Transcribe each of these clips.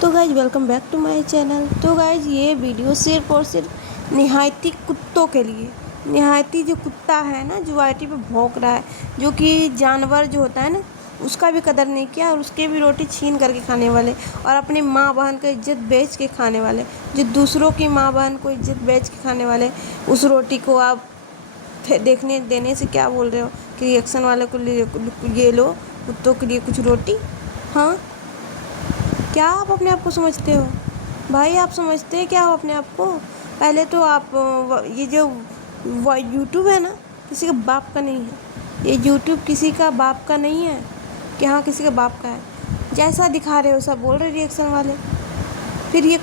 तो guys welcome back to my channel. तो guys ये वीडियो सिर्फ और सिर्फ निहायती कुत्तों के लिए, निहायती जो कुत्ता है ना जो वाईटी पे भौंक रहा है, जो कि जानवर जो होता है ना उसका भी कदर नहीं किया और उसके भी रोटी छीन करके खाने वाले और अपनी माँ बहन का इज्जत बेच के खाने वाले, जो दूसरों की माँ बहन को इज्जत बेच के खाने वाले, उस रोटी को आप देखने देने से क्या बोल रहे हो कि रिएक्शन वाले को ये लो कुत्तों के लिए कुछ रोटी। हाँ, क्या आप अपने आप को समझते हो भाई? आप समझते हैं क्या हो अपने आप को? पहले तो आप ये जो यूट्यूब है ना किसी का बाप का नहीं है। ये यूट्यूब किसी का बाप का नहीं है कि हाँ किसी का बाप का है। जैसा दिखा रहे हो सब बोल रहे रिएक्शन वाले। फिर ये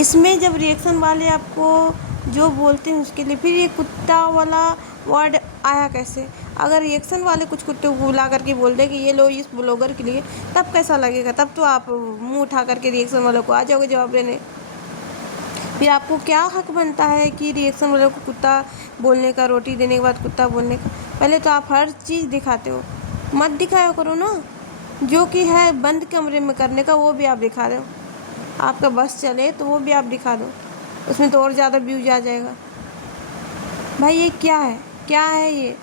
इसमें जब रिएक्शन वाले आपको जो बोलते हैं उसके लिए फिर ये कुत्ता वाला वर्ड आया कैसे? अगर रिएक्शन वाले कुछ कुत्ते को बुला करके बोल दे कि ये लो इस ब्लॉगर के लिए, तब कैसा लगेगा? तब तो आप मुंह उठा करके रिएक्शन वालों को आ जाओगे जवाब देने। फिर आपको क्या हक बनता है कि रिएक्शन वालों को कुत्ता बोलने का, रोटी देने के बाद कुत्ता बोलने का? पहले तो आप हर चीज़ दिखाते हो, मत दिखाया करो ना। जो कि है बंद कमरे में करने का वो भी आप दिखा रहे हो। आपका बस चले तो वो भी आप दिखा दो, उसमें तो और ज़्यादा व्यूज आ जाएगा। भाई ये क्या है, क्या है ये?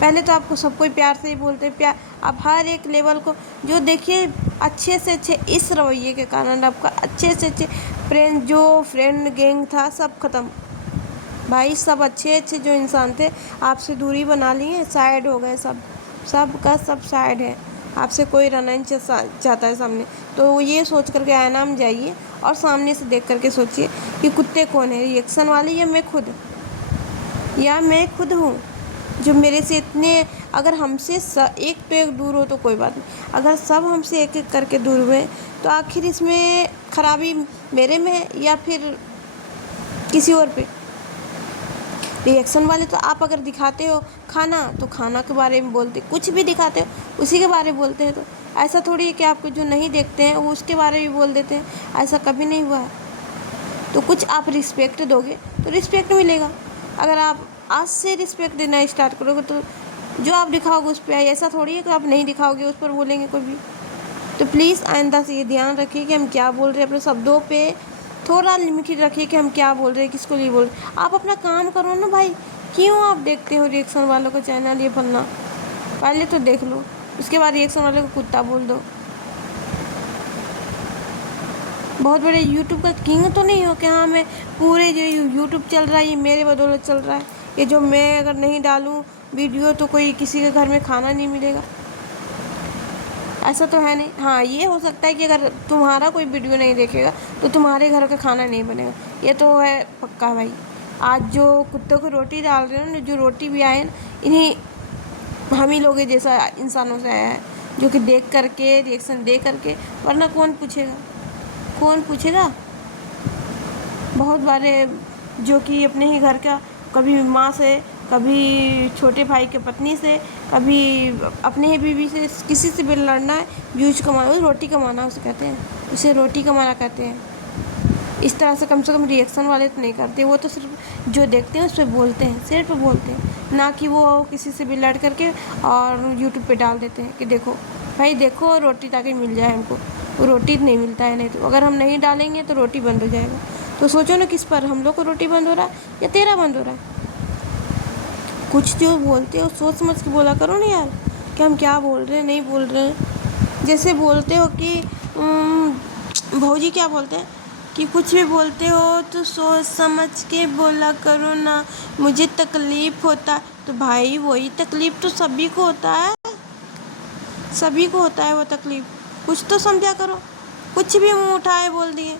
पहले तो आपको सब कोई प्यार से ही बोलते हैं, प्यार आप हर एक लेवल को जो देखिए अच्छे से अच्छे इस रवैये के कारण आपका अच्छे से अच्छे फ्रेंड गैंग था सब ख़त्म। भाई सब अच्छे अच्छे जो इंसान थे आपसे दूरी बना लिए, साइड हो गए, सब का सब साइड है। आपसे कोई रहना नहीं चाहता है सामने। तो ये सोच करके आईना में जाइए और सामने से देख करके सोचिए कि कुत्ते कौन है, रिएक्शन वाले या मैं खुद हूँ जो मेरे से इतने। अगर हमसे एक तो एक दूर हो तो कोई बात नहीं, अगर सब हमसे एक एक करके दूर हुए तो आखिर इसमें खराबी मेरे में है या फिर किसी और पे? रिएक्शन वाले तो आप अगर दिखाते हो खाना तो खाना के बारे में बोलते, कुछ भी दिखाते हो उसी के बारे में बोलते हैं। तो ऐसा थोड़ी है कि आपको जो नहीं देखते हैं वो उसके बारे में बोल देते हैं, ऐसा कभी नहीं हुआ है। तो कुछ आप रिस्पेक्ट दोगे तो रिस्पेक्ट मिलेगा। अगर आप आज से रिस्पेक्ट देना स्टार्ट करोगे तो जो आप दिखाओगे उस पर, ऐसा थोड़ी है कि आप नहीं दिखाओगे उस पर बोलेंगे कोई भी। तो प्लीज़ आइंदा से ये ध्यान रखिए कि हम क्या बोल रहे हैं, अपने शब्दों पे थोड़ा लिमिट रखिए कि हम क्या बोल रहे हैं, किसको लिए बोल रहे हैं। आप अपना काम करो ना भाई, क्यों आप देखते हो रिएक्शन वालों का चैनल ये फलना? पहले तो देख लो, उसके बाद रिएक्शन वाले को कुत्ता बोल दो। बहुत बड़े यूट्यूब का किंग तो नहीं हो कि हाँ मैं पूरे जो यूट्यूब चल रहा है ये मेरे बदौलत चल रहा है, ये जो मैं अगर नहीं डालूँ वीडियो तो कोई किसी के घर में खाना नहीं मिलेगा, ऐसा तो है नहीं। हाँ ये हो सकता है कि अगर तुम्हारा कोई वीडियो नहीं देखेगा तो तुम्हारे घर का खाना नहीं बनेगा, ये तो है पक्का भाई। आज जो कुत्तों को रोटी डाल रहे हो ना, जो रोटी भी आए ना, इन्हीं हम ही लोग जैसा इंसानों से आया है जो कि देख करके रिएक्शन दे करके, वरना कौन पूछेगा, कौन पूछेगा? बहुत बारे जो कि अपने ही घर का, कभी माँ से, कभी छोटे भाई के पत्नी से, कभी अपने ही बीवी से, किसी से भी लड़ना है, व्यूज कमाना, रोटी कमाना उसे कहते हैं, उसे रोटी कमाना कहते हैं। इस तरह से कम रिएक्शन वाले तो नहीं करते, वो तो सिर्फ जो देखते हैं उस पर बोलते हैं, सिर्फ बोलते हैं, ना कि वो किसी से भी लड़ करके और यूट्यूब पे डाल देते हैं कि देखो भाई देखो रोटी ताकि मिल जाए हमको। वो रोटी नहीं मिलता है, नहीं तो अगर हम नहीं डालेंगे तो रोटी बंद हो जाएगा। तो सोचो ना किस पर, हम लोग को रोटी बंद हो रहा है या तेरा बंद हो रहा है? कुछ जो बोलते हो सोच समझ के बोला करो ना यार, कि हम क्या बोल रहे हैं नहीं बोल रहे हैं। जैसे बोलते हो कि भौजी क्या बोलते हैं कि कुछ भी बोलते हो तो सोच समझ के बोला करो ना, मुझे तकलीफ़ होता है। तो भाई वही तकलीफ़ तो सभी को होता है, सभी को होता है वो तकलीफ़, कुछ तो समझा करो। कुछ भी मुंह उठाए बोल दिए।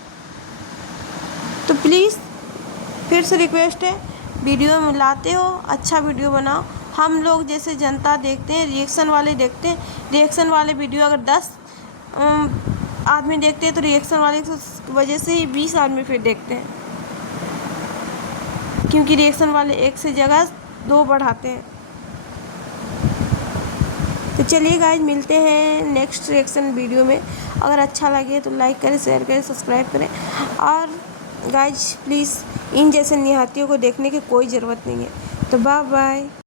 तो प्लीज़ फिर से रिक्वेस्ट है, वीडियो में लाते हो अच्छा वीडियो बनाओ। हम लोग जैसे जनता देखते हैं, रिएक्शन वाले देखते हैं, रिएक्शन वाले वीडियो अगर 10 आदमी देखते हैं तो रिएक्शन वाले की वजह से ही 20 आदमी फिर देखते हैं, क्योंकि रिएक्शन वाले एक से जगह 2 बढ़ाते हैं। तो चलिए गाइज मिलते हैं नेक्स्ट रिएक्शन वीडियो में। अगर अच्छा लगे तो लाइक करें, शेयर करें, सब्सक्राइब करें। और गाइज प्लीज़ इन जैसे निहातियों को देखने की कोई ज़रूरत नहीं है। तो बाय बाय।